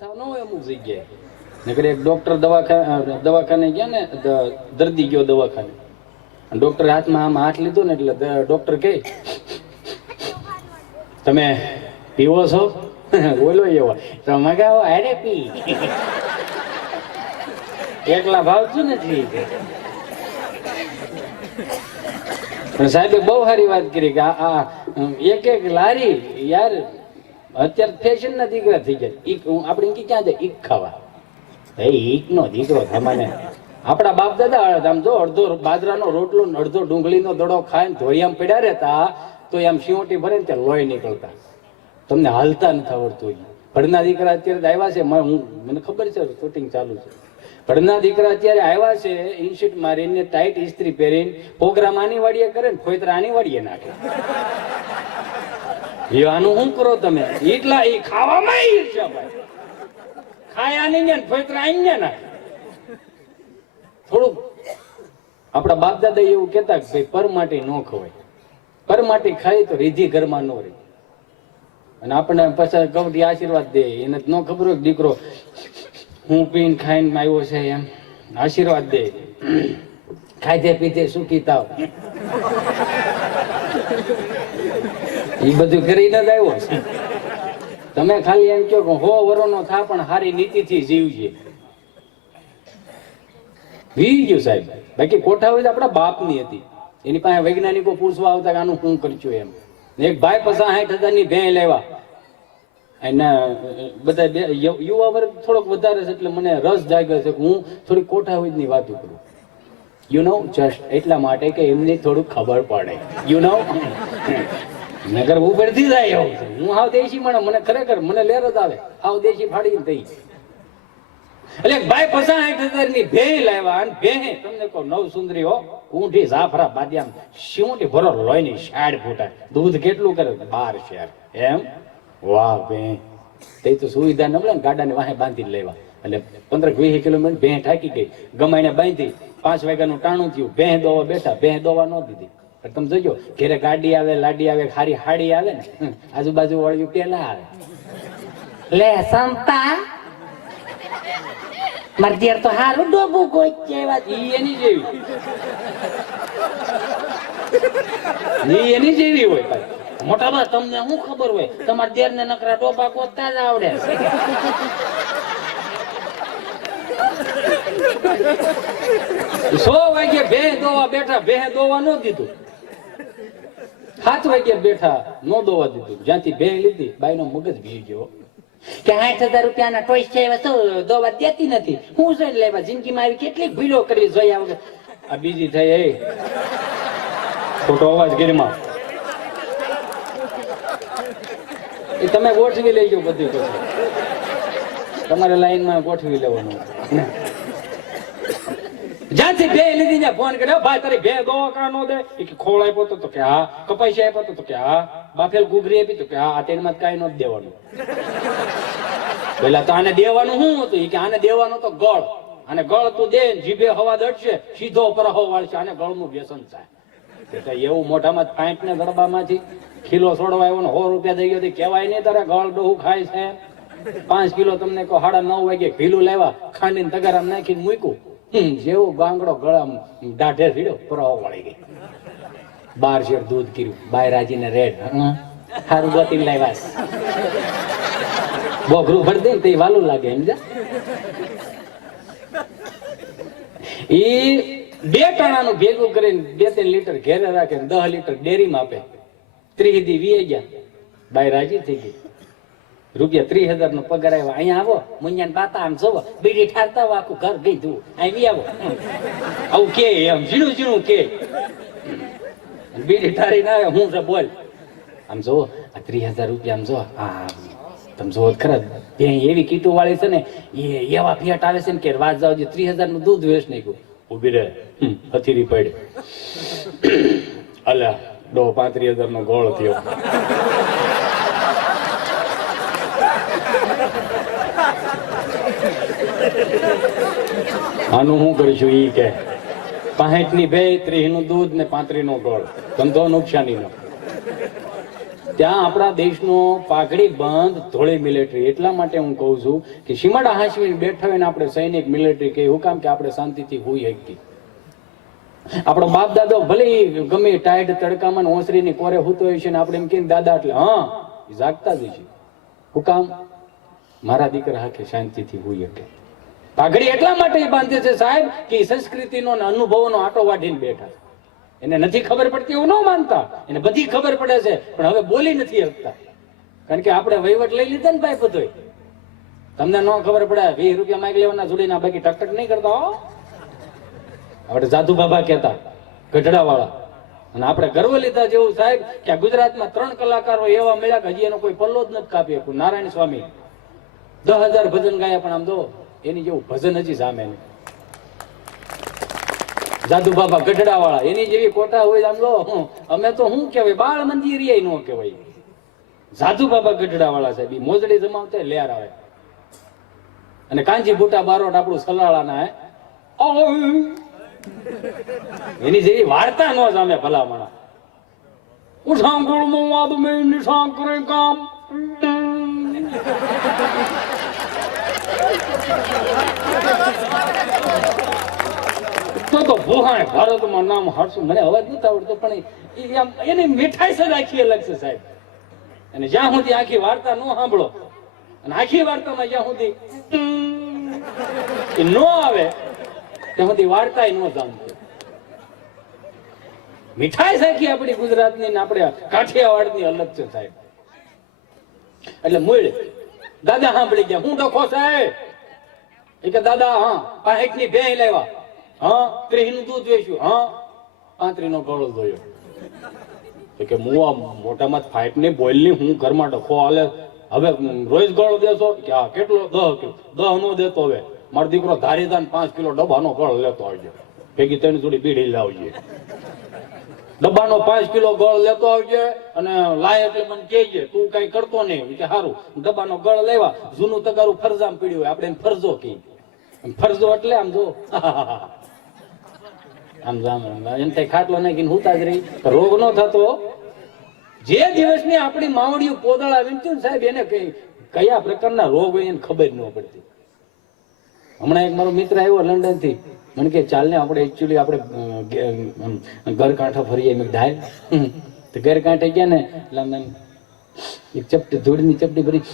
વ્યવસ્થા ન હોય અમુક જગ્યાએ. નકર એક ડોક્ટર દવાખાને ગયા ને, દર્દી ગયો દવાખાને, ડોક્ટર હાથમાં આમ હાથ લીધો ને એટલે ડોક્ટર કહે તમે પીવો છો? બોલો એવો તો મગાવો, અરે પી એકલા ભાવ છું નથી. પણ સાહેબે બહુ સારી વાત કરી કે આ એક એક લારી યાર અત્યારે ફેશન ના દીકરા થઈ જાય. ઈક આપણે ક્યાં જાય ઈક ખાવા? ભાઈ ઈક નો દીકરો તમને આપણા બાપ દાદા આમ જો અડધો બાજરાનો રોટલો અડધો ડુંગળીનો દડો ખાય ને ધોરિયામાં પડ્યા રહેતા તો આમ સિંહોટી ભરે ને ત્યાં લોહી નીકળતા. તમને હાલતા નથી આવડતું. ભણના દીકરા અત્યારે આવ્યા છે, મને ખબર છે શૂટિંગ ચાલુ છે. ભણના દીકરા અત્યારે આવ્યા છે, ઇનશીટ મારીને ટાઈટ ઇસ્ત્રી પહેરીને પ્રોગ્રામ આની વાડીએ કરે ને ફોઈતરા આની વાડીએ નાખે. આનું શું કરો તમે? એટલા એ ખાવામાં ઈર્ષ્યા ભાઈ, ખાય આની ને ફોઈતરા આની નાખે. થોડુંક આપણા બાપ દાદા એવું કેતા કે ભાઈ પરમાટી ન ખવાય, પરમાટી ખાય તો રીધી ઘરમાં ન રહે. અને આપણને પછી કવટી આશીર્વાદ દે, એને ન ખબર હોય દીકરો હું પીને ખાઈને આવ્યો છે એમ આશીર્વાદ દે, ખાધે પીધે સુખી તાવ. એ બધું કરીને જ આવ્યો છે. તમે ખાલી એમ કહો કે 100 વર્ષનો થા પણ સારી નીતિથી જીવજે. વી ગયું સાહેબ. બાકી કોઠા હોય તો આપણા બાપની હતી, એની પાસે વૈજ્ઞાનિકો પૂછવા આવતા કે આનું શું કરશું એમ. એક ભાઈ 65,000ની ભેં લેવા, એના બધા યુવા વર્ગ થોડોક વધારે છે એટલે મને રસ જાગ્યો છે કે હું થોડી કોઠા હોય ની વાતો કરું. યુ નો જસ્ટ એટલા માટે કે એમને થોડુંક ખબર પડે. યુ નો નગર ઉપરથી જાય એવું છે. હું હાવ દેશી મને ખરેખર મને લેર જ આવે, હાવ દેશી ફાડીને થઈ. એટલે ભાઈ 65,000ની ભેં લાવ્યા, અને ભેં તમને કહો નવ સુંદરી હો, ઊંઠી જાફરા બાદિયામ શિવટી ભરો લોહીની 60 ફૂટા, દૂધ કેટલું કરે 12 શેર એમ. વાહ ભેં તે તો સુવિધા ન મળે ને, ગાડાને વાહે બાંધી લેવા. એટલે 15-20 કિલોમીટર ભેં ઠાકી ગઈ, ગમાઈને બાંધી 5 વાગ્યાનું ટાણું થયું, ભેં દોવા બેઠા, ભેં દોવા ન દીધી. તમે જોજો ઘેરે ગાડી આવે, લાડી આવે, ખારી હાડી આવે ને, આજુબાજુ વાળ્યું પેલા આવે, લે સંતા મરજીર તો હારું ડોબું કોઈ કેવા. એની જેવી હોય ભાઈ. મોટા બા તમને શું ખબર હોય, તમારા દેર ને નકરા ડોબા ગોતતા જ આવડે. 100 વાગે ભેં દોવા બેઠા, ભેં દોવા ન દીધું. 7 વાગે બેઠા, નો દોવા દીધું. જ્યાંથી ભેં લીધી બાઈ નો મગજ ભી ગયો કે 60,000 રૂપિયાના ટોઈસ છે તો દોવા દેતી નથી. હું છે લેવા જિંદગીમાં આવી કેટલીક ભૂલો કરવી જોયા વગર. આ બીજી થઈ એ ખોટો અવાજ ગીરમાં એ તમે ગોઠવી લેજો બધું. તમારે લાઈનમાં ગોઠવી લેવાનું. જ્યાંથી બે લીધી ને ફોન કર્યો, ભાઈ તારી બે દવા કા નો દે? એ ખોળ આપ્યો તો કે હા, કપાઈ આપ્યો તો કે હા, બાફેલ ગુગરી આપી તો કે હા, આ તેમાં કઈ નો દેવાનું. પેલા તો આને દેવાનું શું હતું? એ કે આને દેવાનું તો ગળ, અને ગળ તું દે જીભે હવા દડશે સીધો પરહો વાળશે, આને ગળનું વ્યસન થાય. એવું મોઢામાં 60 ને ગરબામાંથી કિલો છોડવા આવ્યો ને 100 રૂપિયા દઈ ગયો કેવાય નહીં તારે ગળ ડોહું ખાય છે. 5 કિલો તમને કહો 9:30 વાગે ભીલું લેવા, ખાંડીને તગારામ નાખીને મૂક્યું, જેવું ગાંગડો ગળામ દાઢે ભીડ્યો, પરહો વળી ગઈ. 12 શેર દૂધ કર્યું, બાય રાજીને રેડ સારું ગોતીને લાવ્યા. બોઘરું ભરી દે ને તે વાલું લાગે એમ. એ 2 ટણાનું ભેગું કરીને 2-3 લીટર ઘેરે રાખે, 10 લીટર ડેરીમાં આપે. 30 દી વી ગયા, બાય રાજી થઈ ગઈ. રૂપિયા 30,000 નો પગાર આવ્યો. અહીંયા આવો મુંજાન બાતા આમ જોવો, બીડી ઠારતા આખું ઘર ગઈ તું અહીં આવો. આવું કે એમ ઝીણું ઝીણું કે બીડી ઠારી ના આવે. હું છે બોલ આમ જોવો, આ 30,000 રૂપિયા આમ જો, હા તમે જોવો ખરા એવી કીટો વાળી છે ને, એ એવા ફેટ આવે છે ને કે વાત જાવ 30,000 નું દૂધ વેચ નાખ્યું. ઉભી રહે હથીરી પડ અલ્યા ડો 35,000 નો ગોળ થયો. આનું શું કરીશું? ઈ કે 65 ની ભે, 30 નું દૂધ ને 35 નો ગોળ, ધંધો નુકસાની નો. ત્યાં આપણા દેશનો પાઘડી બંધ ધોળી મિલિટરી. એટલા માટે હું કહું છું કે સીમાડા હાંસવીને બેઠા હોય ને આપણે સૈનિક મિલિટરી કે હું કામ કે આપણે શાંતિથી હોઈ શકીએ. આપણો બાપ દાદો ભલે ગમે ટાઈટ તડકામાં ઓસરીની કોરે હોતો હોય છે ને આપણે એમ કહીને દાદા એટલે હા એ જાગતા જ છે. હું કામ મારા દીકરા હાકે શાંતિથી હોઈ શકે. પાઘડી એટલા માટે બાંધે છે સાહેબ કે સંસ્કૃતિનો અનુભવનો આટો વાઢીને બેઠા. એને નથી ખબર પડતી એવું ન માનતા, એને બધી ખબર પડે છે પણ હવે બોલી નથી શકતા. કારણ કે આપણે વહીવટ લઈ લીધા ને ભાઈ બધોય. તમને ન ખબર પડે 20 રૂપિયા માંગી લેવાના જોડીના, બાકી ટકટક નહીં કરતા હો. આપણે જાદુ બાબા કહેતા ગઢડા વાળા. અને આપણે ગર્વ લીધા જેવું સાહેબ કે આ ગુજરાતમાં 3 કલાકારો એવા મળ્યા કે હજી એનો કોઈ પલ્લો જ નથી કાપી શક્યો. નારાયણ સ્વામી 10,000 ભજન ગાયા પણ આમ જો એની જેવું ભજન હજી સામે નહીં. જાદુ બાબા ગઢડા વાળા એની જેવી કોટા હોય આમ લો. અમે તો શું કહેવાય બાળ મંદિર ન કહેવાય. જાદુ બાબા ગઢડા વાળા સાહેબ મોજડી જમાવતા લેર આવે. અને કાંજી બુટા બારોટ આપણું સલાળાના હે એની જેવી વાર્તા ન સામે ભલામણા. ઉઠાંગોળમાં વાદ મેં નિશાન કરે કામ. તો ભોહાય ભારતમાં નામ હાડશું. મને અવાજ નથી આવડતો પણ એની મીઠાઈ જ આખી અલગ છે સાહેબ. અને જ્યાં સુધી આખી વાર્તા ન સાંભળો અને આખી વાર્તામાં જ્યાં સુધી ન આવે ત્યાં સુધી વાર્તા ન જાણતો. મીઠાઈ સાખી આપણી ગુજરાતની ને આપણે કાઠિયાવાડની અલગ છે સાહેબ. એટલે મૂળ દાદા સાંભળી ગયા. હું ડખો સાહેબ એ કે દાદા હા 65 ની ભેં લેવા, હા 30 નું દૂધ વેચ્યું, હા 35 નો ગળો ધોયો. કે હું આ મોટામાં ફાઈટ ની બોલ ની હું ઘરમાં ડખો હાલે હવે રોજ ગળો દેશો કે હા કેટલો 10 કિલો 10 નો દેતો. હવે મારો દીકરો ધારીદાન 5 કિલો ડબ્બાનો ગળ લેતો આવજો, ભેગી 3 જોડી બીડી લાવજે. ડબ્બાનો 5 કિલો ગળ લેતો આવજે અને લાય એટલે મને કહેજે તું કઈ કરતો નહીં. કે સારું. ડબ્બાનો ગળ લેવા જૂનું તગારું ફરજામ પીડ્યું હોય આપણે ફરજો કહી. ફરજો એટલે આમ જો આમ એમ થાય ખાટલો નાખીને હુતા જ રહી, રોગ નો થતો. જે દિવસની આપણી માવડીઓ પોદળા વીંચું ને સાહેબ એને કયા પ્રકારના રોગ હોય એને ખબર ન પડતી. હમણાં એક મારો મિત્ર આવ્યો લંડન થી, મને કે ચાલ ને આપણે એકચ્યુઅલી આપણે ઘર કાંઠો ફરીએ. મેં ધાય તો ઘર કાંઠે ગયા ને એટલે એક ચપટી ધૂળની ચપટી ભરી.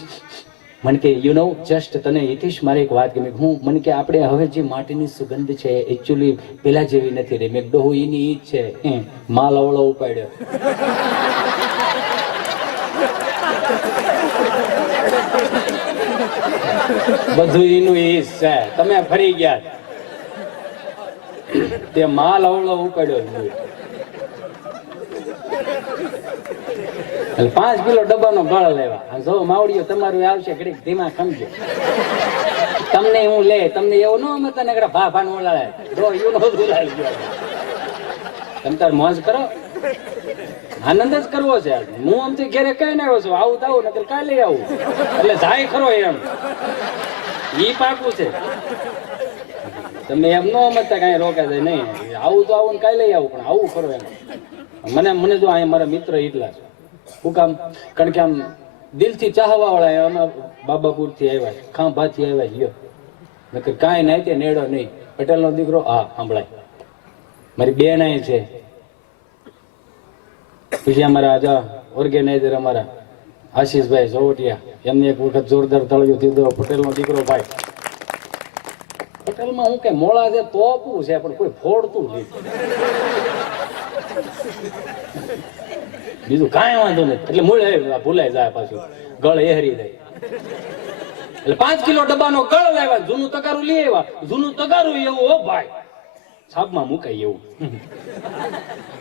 મને કે યુ નો જસ્ટ તને હિતેશ મારે એક વાત કે હું મને કે આપણે હવે જે માટીની સુગંધ છે એકચ્યુઅલી પેલા જેવી નથી રહી. મેં ડોહો એની ઈ જ છે, માલ અવળો ઉપાડ્યો. બધું એનું ઈ છે. તમે ફરી ગયા તે માલ અવળો ઉપાડ્યો. 5 કિલો ડબ્બાનો ગળ લેવા. જો માવડીઓ તમારું આવશે ઘડીક ધીમા સમજો. તમને હું લે તમને એવું ન અમે તને ભા ભાન ઓલાડે જો એવું નો ઉલાડી ગયો. તમે તાર મોજ કરો, આનંદ જ કરવો છે. હું આમથી ઘેરે કઈ ના આવ્યો છું આવું તો આવું નકર કાલે આવું એટલે જાય ખરો એમ ઈ પાકું છે. તમે એમ ન સમજતા કઈ રોકા જાય નહીં. આવું તો આવું કાલે આવું પણ આવું ખરો એમ. મને જો અહીંયા મારા મિત્ર એટલા છે. શું કામ? કારણ કે આમ દિલથી ચાહવા વાળા. અમે બાબાપુર થી આવ્યા, ખાંભા થી આવ્યા લ્યો. નકર કાંઈ નહીં તે નેડો નહીં. પટેલ નો દીકરો હા સાંભળાય. મારી બેન અહીં છે. પછી અમારા ઓર્ગેનાઇઝર અમારા આશીષભાઈ ઝોવટિયા, એમને એક વખત જોરદાર તળિયું દીધો. પટેલ નો દીકરો ભાઈ. પટેલમાં હું કે મોળા છે તોપું છે પણ કોઈ ફોડતું નહીં. બીજું કાંઈ વાંધો નથી. એટલે મૂળ ભૂલાઈ જાય પાછું ગળ એહરી જાય. એટલે 5 કિલો ડબ્બાનો ગળ લાવ્યા. જૂનું તગારું લઈ આવ્યા. જૂનું તગારું એવું હો ભાઈ સાબમાં મુકાય એવું.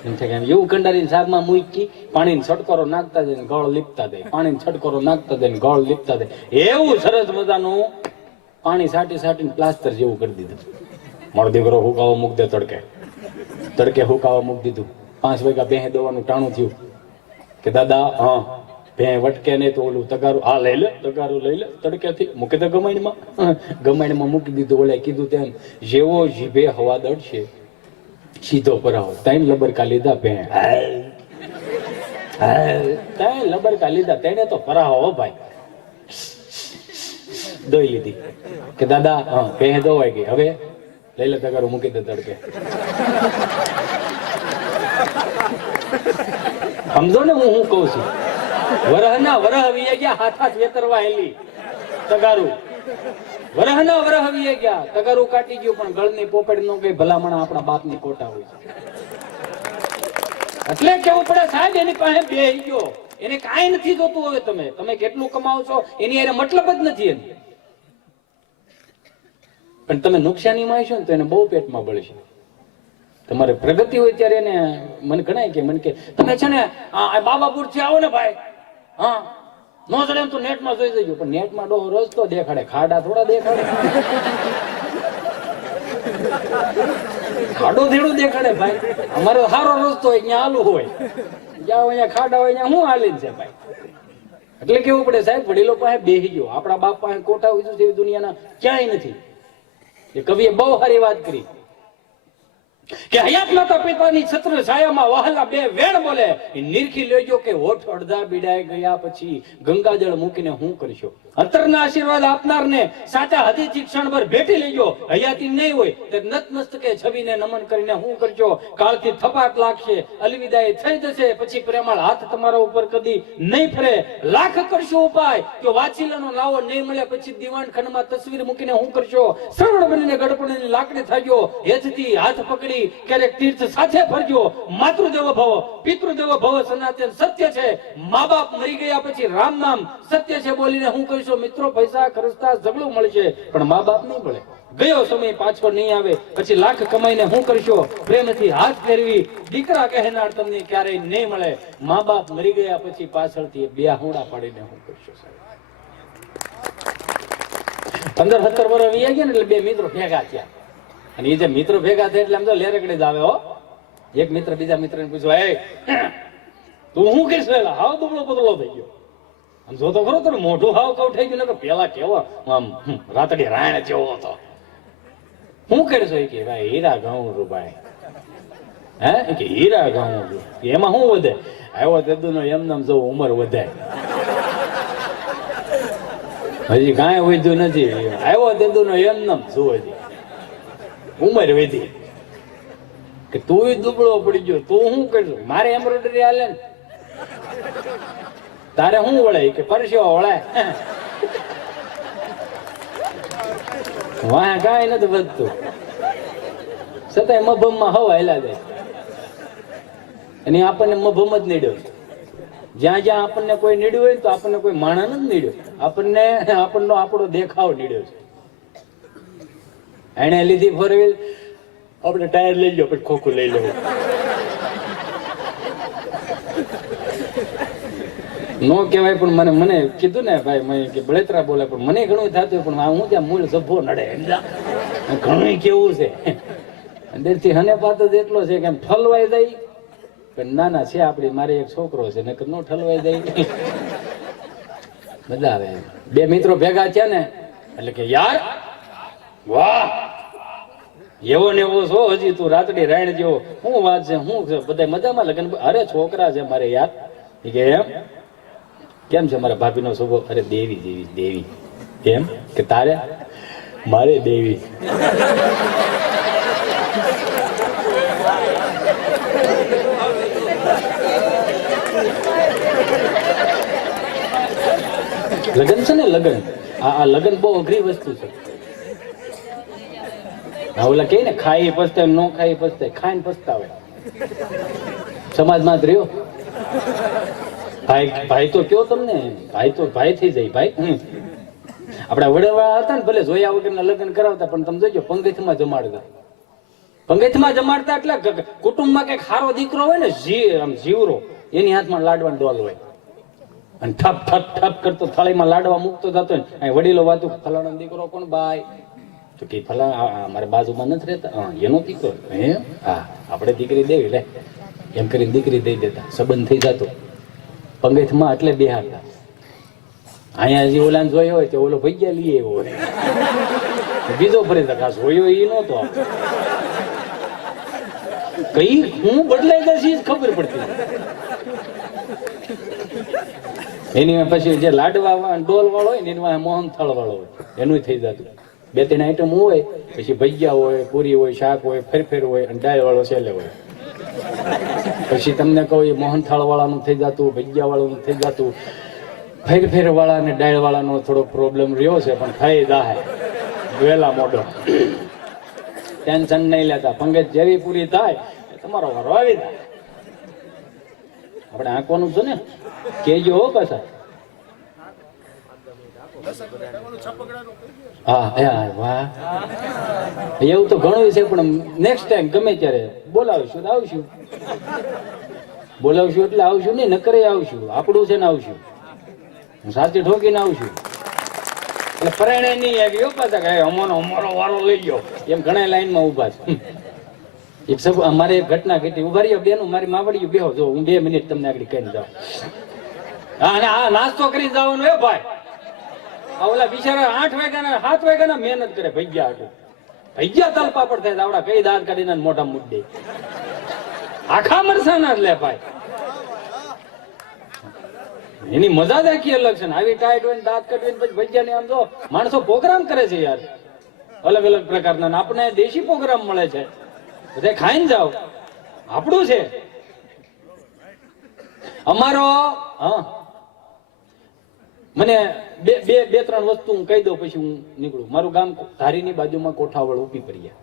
એમ છે કે એવું કંડારીને સાબમાં મૂકી પાણીને છટકોરો નાખતા જાય ગળ લીપતા જાય. પાણીને છટકોરો નાખતા જાય ગળ લીપતા જાય. એવું સરસ મજાનું પાણી સાટીને પ્લાસ્ટર જેવું કરી દીધું. મારો દીકરો હુકાવા મૂક દે તડકે હુકાવા મૂકી દીધું. 5 વાગ્યા ભેં દવાનું ટાણું થયું કે દાદા હા ભેં વટકે નહીં તો ઓલું તગારું હા લઈ લે તગારું લઈ લે તડકેથી મૂકી દે ગમાણીમાં મૂકી દીધું. ઓલે કીધું તેમ જેવો જીભે હવા દડશે સીધો પરાવો. 3 લબરકા લીધા ભેં લબડકા લીધા તેને તો ફરાવો ભાઈ, દોઈ લીધી કે દાદા હા ભેહ દોવાઈ ગઈ, હવે લઈ લે તગારું મૂકી દે તડકે. સમજો ને હું કઉ છું, વરહના વરહ વીએ ગયા, હાથ વેતરવા હેલી તગારું, વરહના વરહ વીએ ગયા, તગારું કાટી ગયું, પણ ગળની પોપડી નો ગઈ, ભલામણ આપણા બાપની કોટા હોય છે. એટલે કેવું પડે સાહેબ, એની પાસે બેહી ગયો, એને કાંઈ નથી જોતું. હવે તમે કેટલું કમાવો છો એની એને મતલબ જ નથી એને, પણ તમે નુકસાનીમાં આવશો ને તો એને બહુ પેટમાં બળશે. તમારે પ્રગતિ હોય ત્યારે એને મને ગણાય કે મને કે તમે છે ને બાબાપુર થી આવો ને ભાઈ, હા નો ચડે એમ તો નેટમાં જોઈ જજો. પણ નેટમાં ડોહો રસ્તો દેખાડે, ખાડા થોડા દેખાડે, ખાડો ધેડું દેખાડે ભાઈ. અમારો સારો રસ્તો હોય ત્યાં આલુ હોય, જ્યાં અહીંયા ખાડા હોય ત્યાં હું હાલી છે ભાઈ. એટલે કેવું પડે સાહેબ, વડીલો પાસે બેસી ગયો. આપણા બાપ પાસે કોઠા હોય છે દુનિયાના ક્યાંય નથી. એ કવિએ બહુ સારી વાત કરી કે હયાત માતા પિતાની છત્ર છાયામાં વહાલા બે વેણ બોલે, નિરખી લેજો કે હોઠ અડધા બીડાઈ ગયા પછી ગંગાજળ મૂકીને હું કરશો. અંતરના આશીર્વાદ આપનારને સાચા હૃદયથી ક્ષણભર ભેટી લેજો. હયાતી નહીં હોય તે નતમસ્તકે છબીને નમન કરીને હું કરશો. કાળથી થપાટ લાગશે, અલવિદાય થઈ જશે, પછી પ્રેમાળ હાથ તમારા ઉપર કદી નહીં ફરે. લાખ કરશો ઉપાય જો વાચીલાનો લાવો નહીં મળે, પછી દીવાન ખંડમાં તસવીર મૂકીને હું કરશો. શ્રવણ બનીને ગડપણની લાકડી થાજો, હેતથી હાથ પકડી ક્યારેક તીર્થ સાથે ફરજો. માતૃદેવો ભવ પિતૃદેવો ભવ સનાતન સત્ય છે. મા બાપ મરી ગયા પછી રામ નામ સત્ય છે બોલીને હું કહીશું. મિત્રો પૈસા ખર્ચતા ઝઘડું મળશે, પણ મા બાપ નહીં મળે. ગયો સમય પાછો નહીં આવે, પછી લાખ કમાઈને હું કરશો. પ્રેમથી હાથ ફેરવી દીકરા કહેનાર તમને ક્યારેય નહીં મળે. મા બાપ મરી ગયા પછી પાછળથી બે હોડા પાડીને હું કરશો. 15-17 વર્ષ વી ગયા ને એટલે બે મિત્રો ભેગા થયા, અને એ જે મિત્રો ભેગા થયા એટલે આમ તો લેરકડે જ આવે હો. એક મિત્ર બીજા મિત્રને પૂછવા, એ તું શું કહીશ? હાવ દુબળો પતળો થઈ ગયો. આમ જો તો ખરો તો મોઢું હાવ કઉ થઈ ગયું ને, પેલા કેવો આમ રાતડી રાયણ જેવો હતો. શું કરશો? કે ભાઈ હીરા ઘઉં છું ભાઈ. હે કે હીરા ઘઉં છું, એમાં શું વધે? આવ્યો તેદુ નો એમ નામ જો ઉંમર વધે, હજી કાંઈ વધ્યું નથી. આવ્યો તેદુ નો એમ નામ શું હજી ઉંમર વધી. કે તું દુબળો પડી ગયો, તું શું કરશું? મારે એમ્બ્રોઇડરી હાલે ને, તારે શું વળે? કે પરસ્યો વળે. વાહ કાંઈ નથી વધતું, છતાંય મભમમાં હવા હેલા જાય. અને આપણને મભમ જ નીડ્યો. જ્યાં જ્યાં આપણને કોઈ નીડ્યું હોય તો આપણને કોઈ માણસ જ નીડ્યો, આપણો દેખાવ નીડ્યો છે. એને લીધી ફોર વ્હીલ, આપણે ટાયર લઈ લો પછી ખોખું લઈ લેવું. નો કહેવાય, પણ મને કીધું ને ભાઈ મેં કે બળેતરા બોલે, પણ મને ઘણું થતું પણ હું ત્યાં મૂળ સભો નડે ઘણું કેવું છે. અંદરથી હને પાતો જ એટલો છે કે એમ ઠલવાઈ જાય. પણ નાના છે આપડી, મારે એક છોકરો છે નકર નો ઠલવાઈ જાય. મજા આવે. બે મિત્રો ભેગા થયા ને એટલે કે યાર વાહ એવો ને એવો છો હજી તું રાતડી રાયણ જેવો. શું વાત છે? શું છે? બધા મજામાં? લગન? અરે છોકરા છે મારે યાર. કે એમ કેમ છે? મારા ભાભી નો સ્વભાવ અરે દેવી જેવી. દેવી કેમ? કે તારે? મારે દેવી. લગન છે ને, લગન આ લગન બહુ અઘરી વસ્તુ છે. ઓલા કે ને ખાઈ પસ્તાય, નો ખાઈ પસ્તાય, ખાઈને પસ્તાવે. સમાજમાં જ રહ્યો ભાઈ તો કયો તમને, ભાઈ થઈ જાય ભાઈ. આપડા વડવા હતા ને, ભલે જોયા વગરના લગ્ન કરાવતા, પણ તમે જોજો પંગતમાં જમાડતા. પંગતમાં જમાડતા એટલે કુટુંબમાં કઈક સારો દીકરો હોય ને, જીવરો, એની હાથમાં લાડવાનો ડોલ હોય, અને ઠપ ઠપ ઠપ કરતો થાળીમાં લાડવા મૂકતો જતો ને. વડીલો વાતું, ફલાણા દીકરો કોણ બાય? તો કે ફલા મારે બાજુમાં નથી રહેતા, એનો દીકરો. હે હા, આપણે દીકરી દેવી લે એમ કરીને દીકરી દઈ દેતા, સંબંધ થઈ જતો. પંગતમાં એટલે બેહારતા. અહીંયા જે ઓલા જોયો હોય તો ઓલો ભૈયા લઈએ એવો હોય, બીજો ફરી ખાસ જોયો એ નહોતો. કઈ હું બદલાઈ જશે ખબર પડતી. એની પછી જે લાડવા ડોલ વાળો હોય ને એની મોહનથાળ વાળો હોય એનું થઈ જતું. 2-3 આઈટમ હોય, પછી ભજીયા હોય, પૂરી હોય, શાક હોય, ફેરફેર હોય અને દાળ વાળો છેલ્લે હોય. પછી તમને કહું એ મોહનથાળ વાળાનું થઈ જતું, ભજીયા વાળાનું થઈ જતું. ફેરફેર વાળા અને દાળ વાળાનો થોડો પ્રોબ્લેમ રહ્યો છે, પણ થઈ જાય વેલા મોડો. ટેન્શન નહીં લેતા, પંગત જેવી પૂરી થાય તમારો વારો આવી જાય. આપણે આંકવાનું છે ને, કેજો હો પાછા. હા વાહ, એવું તો ઘણું છે, પણ નેક્સ્ટ ટાઈમ ગમે ત્યારે બોલાવીશું આવશું. બોલાવશું એટલે આવશું નહીં, નકરે આવશું. આપણું છે ને આવશું, હું સાચી ઠોકીને આવશું. એટલે પરાણે નહીં આવી પાછા કે અમારો વારો લઈ ગયો એમ ઘણા લાઈનમાં ઉભા છે. એક સબ અમારે એક ઘટના ઘટી, ઉભા રહ્યો બેનું, મારી માવડિયું બેહો, જો હું 2 મિનિટ તમને આગળ કહીને જાઉં. હા અને આ નાસ્તો કરી જવાનું હે ભાઈ. ઓલા બિચારા 8 વાગ્યાના 7 વાગ્યાના મહેનત કરે ભૈયા હતું. ભૈયા તલ પાપડ થાય આવડા કઈ દાંત કાઢીને મોટા મુદ્દે આખા મરસાના જ લે ભાઈ. એની મજા જ આખી અલગ છે ને. આવી ટાઈટ હોય દાંત કાઢીને પછી ભૈયા ને આમ જો માણસો પ્રોગ્રામ કરે છે યાર, અલગ અલગ પ્રકારના. આપણે દેશી પ્રોગ્રામ મળે છે, બધા ખાઈને જાઓ, આપણું છે. અમારો હા મને બે ત્રણ વસ્તુ હું કહી દઉં પછી હું નીકળું. મારું ગામ ધારીની બાજુમાં કોઠાવળ ઉપી પર્યા,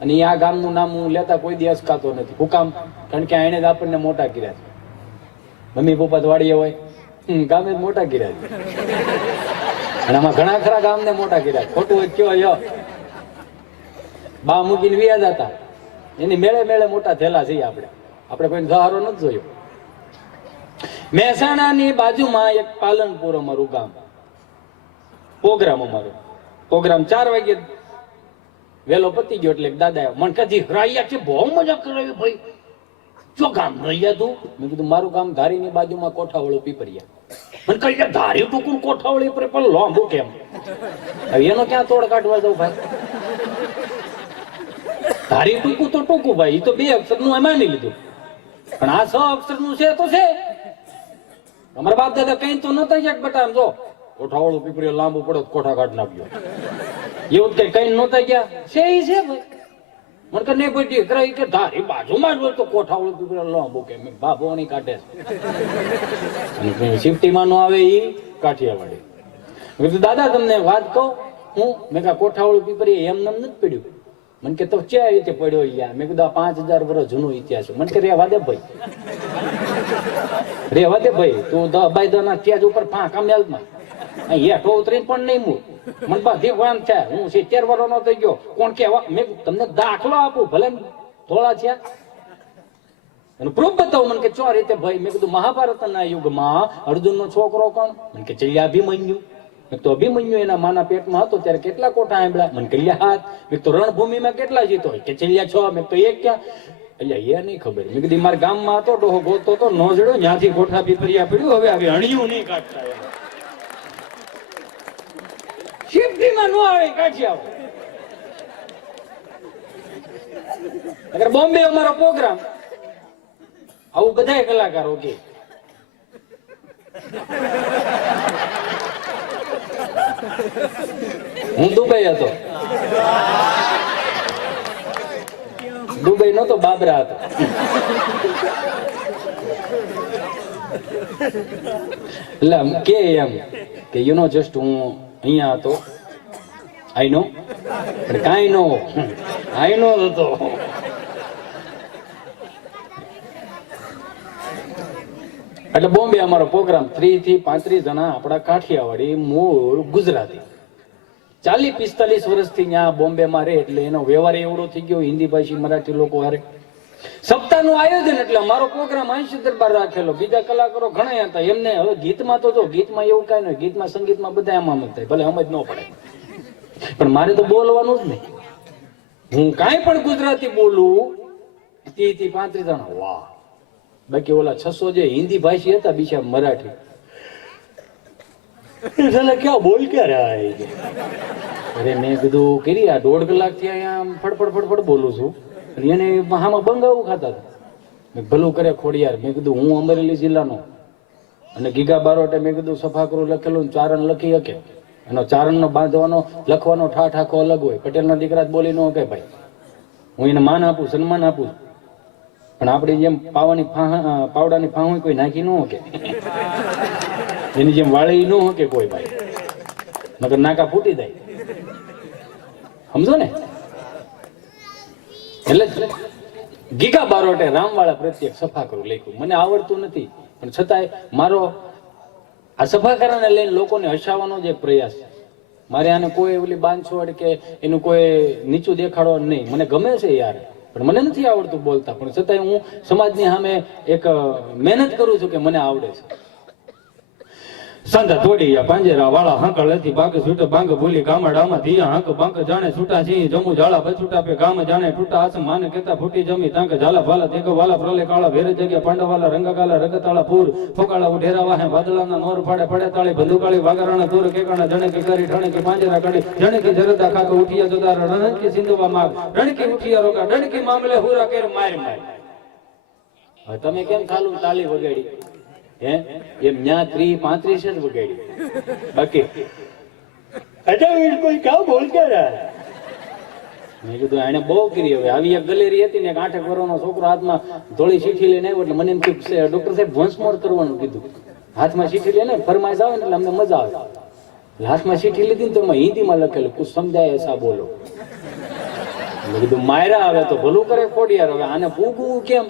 અને આ ગામનું નામ હું લેતા કોઈ દિવસ કાતો નથી. હું કામ? કારણ કે એને જ આપણને મોટા કર્યા છે. મમ્મી પપ્પા વાડીએ હોય, ગામે જ મોટા કર્યા છે. અને આમાં ઘણા ખરા ગામને મોટા કર્યા. ખોટું હોય કયો યો બા મૂકીને વ્યાજ હતા, એની મેળે મેળે મોટા થયેલા છીએ આપણે કોઈ સહારો નથી જોયો. મહેસાણાની બાજુમાં એક પાલનપુર અમારું ગામ. પ્રોગ્રામ અમારો 4 વાગે વેલો પતી ગયો એટલે દાદા મને કદી હરાયા છે, બહુ મજા કરાવી ભાઈ. જો ગામ રહ્યા તું? મેં કીધું મારું ગામ ધારીની બાજુમાં કોઠાવળ પીપરિયા. મને કહી ધારી ટૂંકું કોઠાવળી પર પણ લાંબુ કેમ? હવે એનો ક્યાં તોડ કાઢવા દઉં ભાઈ? ધારી ટૂંકું તો ટૂંકું ભાઈ, એ તો 2 અક્ષરનું એ માની લીધું, પણ આ 6 અક્ષરનું છે તો છે. અમારા બાપ દાદા કઈ તો નતા જ બટા. આમ જો કોઠાવાળું પીપળીઓ લાંબુ પડો કોઠા કાઢ નાખ્યો, એવું કઈ નતા ગયા છે. એ છે ભાઈ. મને કે નહીં ભાઈ દીકરા કે ધારી બાજુમાં જ હોય તો કોઠાવાળું પીપળીઓ લાંબુ કે બાપો ની કાઢે છે. શિફ્ટીમાં નો આવે એ કાઠિયાવાડી. કીધું દાદા તમને વાત કહું હું? મેં કહા કોઠાવાળું પીપળી એમને નથી પડ્યું. મને કે તો ક્યાં રીતે પડ્યો યાર? મેં કીધું 5000 વર્ષ જૂનો ઇતિહાસ. મને કે રેવા દે ભાઈ, રેવા દે ભાઈ. તું 10 ના ત્યાજ ઉપર ફાંકા મેલમાં હેઠો ઉતરીને પણ નહીં મૂળ. મને બધી વાન છે, હું 70 વર્ષનો થઈ ગયો. કોણ કેવા? મેં તમને દાખલો આપું, ભલે થોડા છે એનું પ્રૂફ બતાવું. મને કે ચો રીતે ભાઈ? મેં કીધું મહાભારતના યુગમાં અર્જુનનો છોકરો કોણ? મને કે ચલ્યા અભિમન્યુ. મેં તો અભિમન્યુ એના માના પેટમાં હતો ત્યારે કેટલા કોઠા આંબળ્યા? મને કલ્યા 7. મેં તો રણભૂમિમાં કેટલા જીતો? કે ચલ્યા 6. મેં તો 1 ક્યાં? એટલે એ નહીં ખબર. મેં કીધું મારા ગામમાં હતો ડોહો ગોતો તો નો જડ્યો, ત્યાંથી કોઠા પીપરિયા પડ્યું. હવે અણિયું નહીં કાઢતા, શિફ્ટીમાં નો આવે કાઢી આવો. અગર બોમ્બે અમારો પ્રોગ્રામ આવું બધા કલાકારો કે હું દુબઈ હતો. દુબઈ નતો, બાબરા હતો. એટલે કે એમ કે યુ નો જસ્ટ હું અહીંયા હતો, આઈ નો, પણ કાંઈ નો આઈ નો હતો. એટલે બોમ્બે અમારો પ્રોગ્રામ 30 થી 35 જણા આપણા કાઠિયાવાડી મૂળ ગુજરાતી 40-45 વર્ષથી ત્યાં બોમ્બેમાં રહે, એટલે એનો વ્યવહાર એવડો થઈ ગયો હિન્દી ભાષી મરાઠી લોકો હારે. સપ્તાહનું આયોજન એટલે અમારો પ્રોગ્રામ 80 દરબાર રાખેલો. બીજા કલાકારો ઘણા હતા. એમને હવે ગીતમાં તો જો ગીતમાં એવું કઈ નહીં, ગીતમાં સંગીતમાં બધા એમાં થાય, ભલે સમજ ન પડે, પણ મારે તો બોલવાનું જ નહીં. હું કાંઈ પણ ગુજરાતી બોલું 30 થી 35 જણા વાહ. બાકી ઓલા 600 જે હિન્દી ભાષી હતા બીજા મરાઠી, ક્યાં બોલ ક્યાં રહ્યા? અરે મેં કીધું કરી આ 1.5 કલાકથી અહીંયા ફડફડ બોલું છું, એને આમાં બંગાવું ખાતા હતા. ભલું કરે ખોડિયાર. મેં કીધું હું અમરેલી જિલ્લાનો અને ગીગા બારોટે મેં કીધું સફાકરું લખેલું ને ચારણ લખી શકે, એનો ચારણનો બાંધવાનો લખવાનો ઠાઠ આખો અલગ હોય. પટેલના દીકરા જ બોલી ન કે ભાઈ, હું એને માન આપું, સન્માન આપું, પણ આપણી જેમ પાવડાની ફાંહું કોઈ નાખી ન શકે, એની જેમ વાળી ન શકે કોઈ ભાઈ, નકર નાકા ફૂટી જાય. સમજો ને? એટલે ગીગા બારોટે રામવાળા પ્રત્યે સફાકરું લખ્યું. મને આવડતું નથી, પણ છતાંય મારો આ સફાકરાને લઈને લોકોને હસાવવાનો જે પ્રયાસ છે. મારે આને કોઈ ઓલી બાંધછોડ કે એનું કોઈ નીચું દેખાડો નહીં. મને ગમે છે યાર, પણ મને નથી આવડતું બોલતા, પણ છતાંય હું સમાજની સામે એક મહેનત કરું છું કે મને આવડે છે. સાંધા તોડી પાંજેરા વાળા હાંકળ હતી બાંક છૂટ બાંક ભૂલી ગામડામાં ધીયા હાંક બાંક જાણે છૂટા સિંહ જમુ ઝાલા બછૂટા પે ગામ જાણે ટૂટા આસ માન કેતા ફૂટી જમી તાંક ઝાલા ભાલા દેખ વાલા પ્રલે કાળા વેર જગ્યા પાંડવાલા રંગકાલા રગતાળા પૂર ફોકાળા ઉઢેરા વાહે વાદળાના નોર ફાડે પડે તાળી બંદુકાળી વાગરાણા દૂર કેકાણા જણે કે કરી ઠણે કે પાંજેરા કડી જણે કે જરદા ખાક ઉઠિયા જુદાર રણકી સિંધુવા માગ રણકી ઉઠિયા રોકા રણકી મામલે હુરા કેર માર માર. હવે તમે કેમ ખાલું તાળી વગાડી હે? એમ ન્યા 30-35 જ વગાડી, બાકી અચ્છા કોઈ ક્યાં બોલ કે મેં કીધું એને બહુ કરી. હવે આવી એક ગલેરી હતી ને, એક 8 વર્ષનો છોકરો હાથમાં ધોળી ચીઠી લઈને આવ્યો, એટલે મને એમ કીધું ડોક્ટર સાહેબ ભોંસમોર કરવાનું કીધું. હાથમાં ચીઠી લઈને ફરમાઈશ આવે ને એટલે અમને મજા આવે. હાથમાં ચીઠી લીધી ને તો એમાં હિન્દીમાં લખેલું કુછ સમજાય એસા બોલો. મેં કીધું માયરા આવે તો ભલું કરે ખોડિયાર, હવે આને પૂગવું કેમ?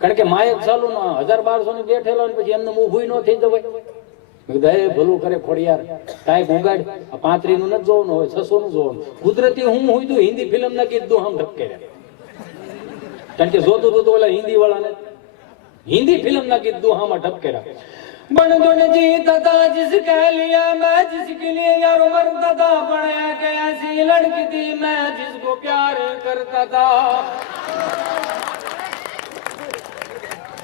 કારણ કે માયક ચાલુ ના 1000-1200 ની બેઠેલો ને પછી એમને ઊભું ન થઈ જવાય. મેં કીધું એ ભલું કરે ખોડિયાર, કાંઈક ઉગાડ. 35 નું નથી જોવાનું, હવે 600 નું જોવાનું. કુદરતી હું હોય તો હિન્દી ફિલ્મ ના કીધું હમ ઢપકે, કારણ કે જોતું તો ઓલા હિન્દી વાળાને હિન્દી ફિલ્મ ના કીધું હમ ઢપકે. बन गुन जीता था जिसके लिए मैं जिसके लिए यार मरता था, बने के ऐसी लड़की थी मैं जिसको प्यार करता था.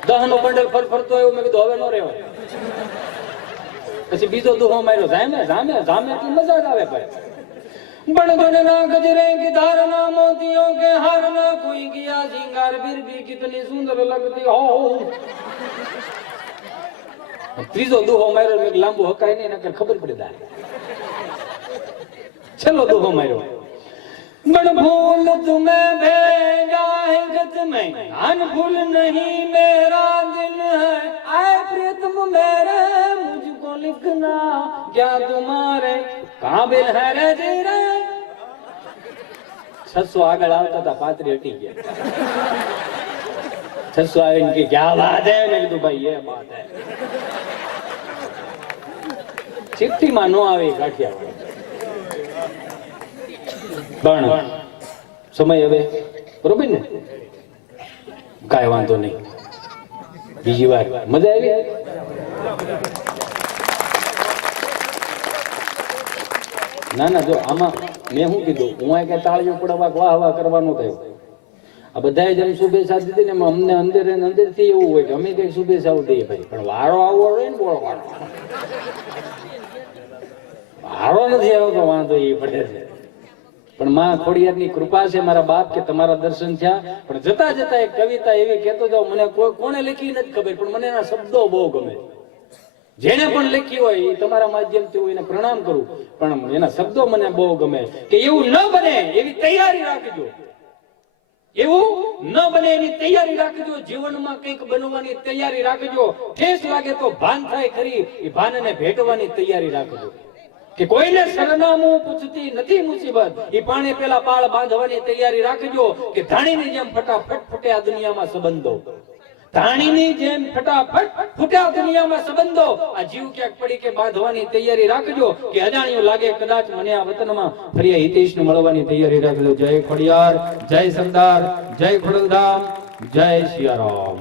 દહનો બંડલ ફરફરતો આવ્યો. મેં કીધું હવે ન રહેવાય. પછી બીજો દુહો માર્યો, જામે જામે જામે એટલી મજા જ આવે ભાઈ. बन गुन ना गजरे की धारना मोतियों के हारना कोई किया श्रृंगार फिर भी कितनी सुंदर लगती हो. ત્રીજો દુહો માર્યો. મેં લાંબુ હકાય નહીં, નકર ખબર પડી જાય. છેલ્લો દુહો માર્યો. बड़ फूल तुम्हें भेजा है गत में, अनफूल नहीं मेरा दिल है. आए प्रीतम मेरे मुझको लिखना, क्या तुम्हारे काबिल है रे जीरे. 600 આગળ આવતા હતા, 35 હટી ગયા. 600 આવીને કે ક્યા વાત હે? મેં કીધું ભાઈ એ બાત હે. ચિઠ્ઠીમાં નો આવે કાઠિયાવાડ. પણ સમય હવે બરોબર ને, કાંઈ વાંધો નહીં. બીજી વાર મજા આવી. ના ના, જો આમાં મેં શું કીધું, હું આ કઈ તાળીઓ પડવા વાહ વાહ કરવાનું થયું. આ બધાએ જેમ શુભેચ્છા દીધી ને અમને અંદર થી એવું હોય કે અમે કઈ શુભેચ્છાઓ દઈએ ભાઈ, પણ વારો આવવો હોય ને બોલો વારો નથી આવતો, વાંધો એ પડે છે. પણ માં ખોડિયારની કૃપા છે મારા બાપ કે તમારા દર્શન થયા. પણ જતા જતા એક કવિતા એવી કહેતો જાવ, મને કોઈ કોને લખી નથી ખબર, પણ મને એના શબ્દો બહુ ગમે. જેને પણ લખી હોય એ તમારા માધ્યમથી હું એને પ્રણામ કરું, પણ એના શબ્દો મને બહુ ગમે કે એવું ન બને એવી તૈયારી રાખજો. એવું ન બને એની તૈયારી રાખજો. જીવનમાં કંઈક બનવાની તૈયારી રાખજો. ઠેસ લાગે તો ભાન થાય ખરી, એ ભાનને ભેટવાની તૈયારી રાખજો. કે કોઈને સરનામું પૂછતી નથી મુસીબત, એ પાણી પેલા પાળ બાંધવાની તૈયારી રાખજો. કે ધાણીની જેમ ફટાફટ ફૂટ્યા દુનિયામાં સંબંધો, ધાણીની જેમ ફટાફટ ફૂટ્યા દુનિયામાં સંબંધો. આ જીવ ક્યાંક પડી કે બાંધવાની તૈયારી રાખજો. કે અજાણ્યું લાગે કદાચ મને આ વતનમાં ફરી હિતેશને મળવાની તૈયારી રાખજો. જય ખોડિયાર, જય સરદાર, જય ખોડલધામ, જય સિયારામ.